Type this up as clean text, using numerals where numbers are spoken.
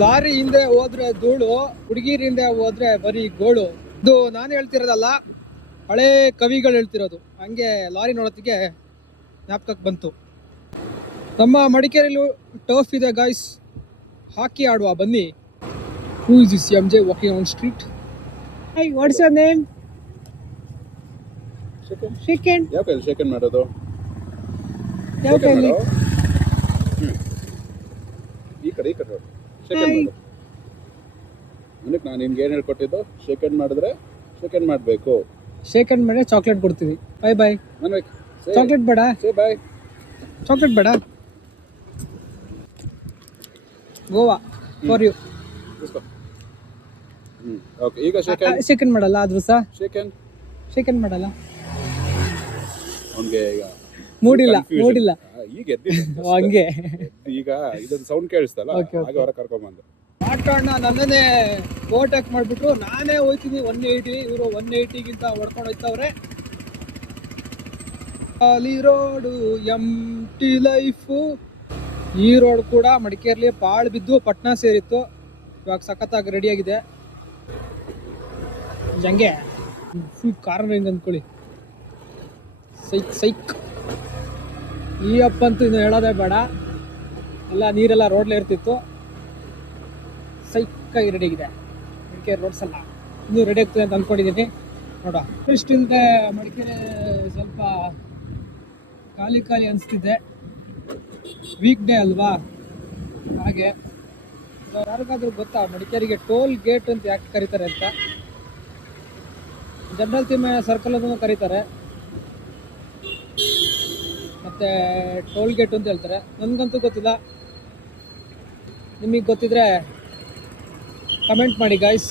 Lorry ಹಿಂದೆ ಹೋದ್ರೆ ಧೂಳು, ಹುಡುಗಿರ ಹಿಂದೆ ಹೋದ್ರೆ ಬರೀ ಗೋಳು. ಇದು ನಾನು ಹೇಳ್ತಿರೋದಲ್ಲ, ಹಳೇ ಕವಿಗಳು ಹೇಳ್ತಿರೋದು. ಹಂಗೆ ಲಾರಿ ನೋಡೋತ್ತಿಗೆ ಜ್ಞಾಪಕಕ್ಕೆ ಬಂತು. ನಮ್ಮ ಮಡಿಕೇರಿಯಲ್ಲೂ ಟರ್ಫ್ ಇದೆ ಗಾಯ್ಸ್, ಹಾಕಿ ಆಡುವ ಬನ್ನಿ. Who is this MJ walking on street? Hi, what's your name? Shekhan. ಯಾವ ಕೈಲಿ ಶೇಖನ್ ಮಾಡೋದು? ಯಾವ ಕೈಲಿ? ಈ ಕಡೆ ಶೇಖನ್ ಮಾಡು. ನನಗೆ ನಾನು ನಿಮ್ಗೆ ಏನು ಹೇಳ್ಕೊಟ್ಟಿದ್ದು? ಶೇಖನ್ ಮಾಡಿದ್ರೆ ಶೇಖನ್ ಮಾಡಬೇಕು. ಶೇಖನ್ ಮಾಡಿದ್ರೆ ಚಾಕ್ಲೇಟ್ ಕೊಡ್ತೀವಿ. Bye bye. ನನಗೆ ಚಾಕ್ಲೇಟ್ ಬೇಡ. ಸೇ ಬಾಯ್. ಚಾಕ್ಲೇಟ್ ಬೇಡ. Goa for you. ಓಕೆ, ಈಗ ಶೇಖನ್. ಶೇಖನ್ ಮಾಡಲ್ಲ ಆದ್ರೂ ಸಹ. ಶೇಖನ್ ಮಾಡಲ್ಲ. ಅವನಿಗೆ ಈಗ ಮೂಡಿಲ್ಲ. ಈಗ ಎದ್ದಿಲ್ಲ. ಹಂಗೆ ಈಗ ಇದೊಂದು ಸೌಂಡ್ ಕೇಳಿಸ್ತಲ್ಲ, ಹಾಗೆ ಹೊರ ಕರ್ಕೊಂಬಂದು ಆಟೋಣ ನನ್ನನ್ನೇ ಓವರ್ಟೇಕ್ ಮಾಡಿಬಿಟ್ರು. ನಾನೇ ಹೋಯ್ತೀನಿ 180, ಇವರು 180ಗಿಂತ ಹೊಡ್ಕೊಂಡು ಹೋಯ್ತವ್ರೆ. ಖಾಲಿ ರೋಡು ಎಂಟಿ ಲೈಫು. ಈ ರೋಡ್ ಕೂಡ ಮಡಿಕೇರಿಲಿ ಪಾಳು ಬಿದ್ದು ಪಟ್ನಾ ಸೇರಿತ್ತು. ಇವಾಗ ಸಖತ್ತಾಗಿ ರೆಡಿಯಾಗಿದೆ. ಹಂಗೆ ಫುಲ್ ಕಾರ್ ಹೆಂಗೆ ಅಂದ್ಕೊಳ್ಳಿ. ಸೈಕ್ ಈ ಅಪ್ಪಂತೂ ಇನ್ನು ಹೇಳೋದೇ ಬೇಡ. ಎಲ್ಲ ನೀರೆಲ್ಲ ರೋಡ್ಲೇ ಇರ್ತಿತ್ತು. ಸೈಕಾಗಿ ರೆಡಿಯಾಗಿದೆ ಮಡಿಕೇರಿ ರೋಡ್ಸ್ ಎಲ್ಲ. ಇನ್ನೂ ರೆಡಿ ಆಗ್ತದೆ ಅಂತ ಅಂದ್ಕೊಂಡಿದ್ದೀನಿ. ನೋಡ, ಇಷ್ಟಿಲ್ಲದೆ ಮಡಿಕೇರಿ ಸ್ವಲ್ಪ ಖಾಲಿ ಅನಿಸ್ತಿದೆ. ವೀಕ್ ಡೇ ಅಲ್ವಾ, ಹಾಗೆ. ಯಾರಿಗಾದ್ರೂ ಗೊತ್ತಾ ಮಡಿಕೇರಿಗೆ ಟೋಲ್ ಗೇಟ್ ಅಂತ ಯಾಕೆ ಕರೀತಾರೆ ಅಂತ? ಜನರಲ್ ತಿಮ್ಮೆ ಸರ್ಕಲ್ ಅದನ್ನು ಕರೀತಾರೆ, ಮತ್ತೆ ಟೋಲ್ ಗೇಟ್ ಅಂತ ಹೇಳ್ತಾರೆ. ನನಗಂತೂ ಗೊತ್ತಿಲ್ಲ, ನಿಮಗೆ ಗೊತ್ತಿದ್ರೆ ಕಮೆಂಟ್ ಮಾಡಿ ಗಾಯ್ಸ್.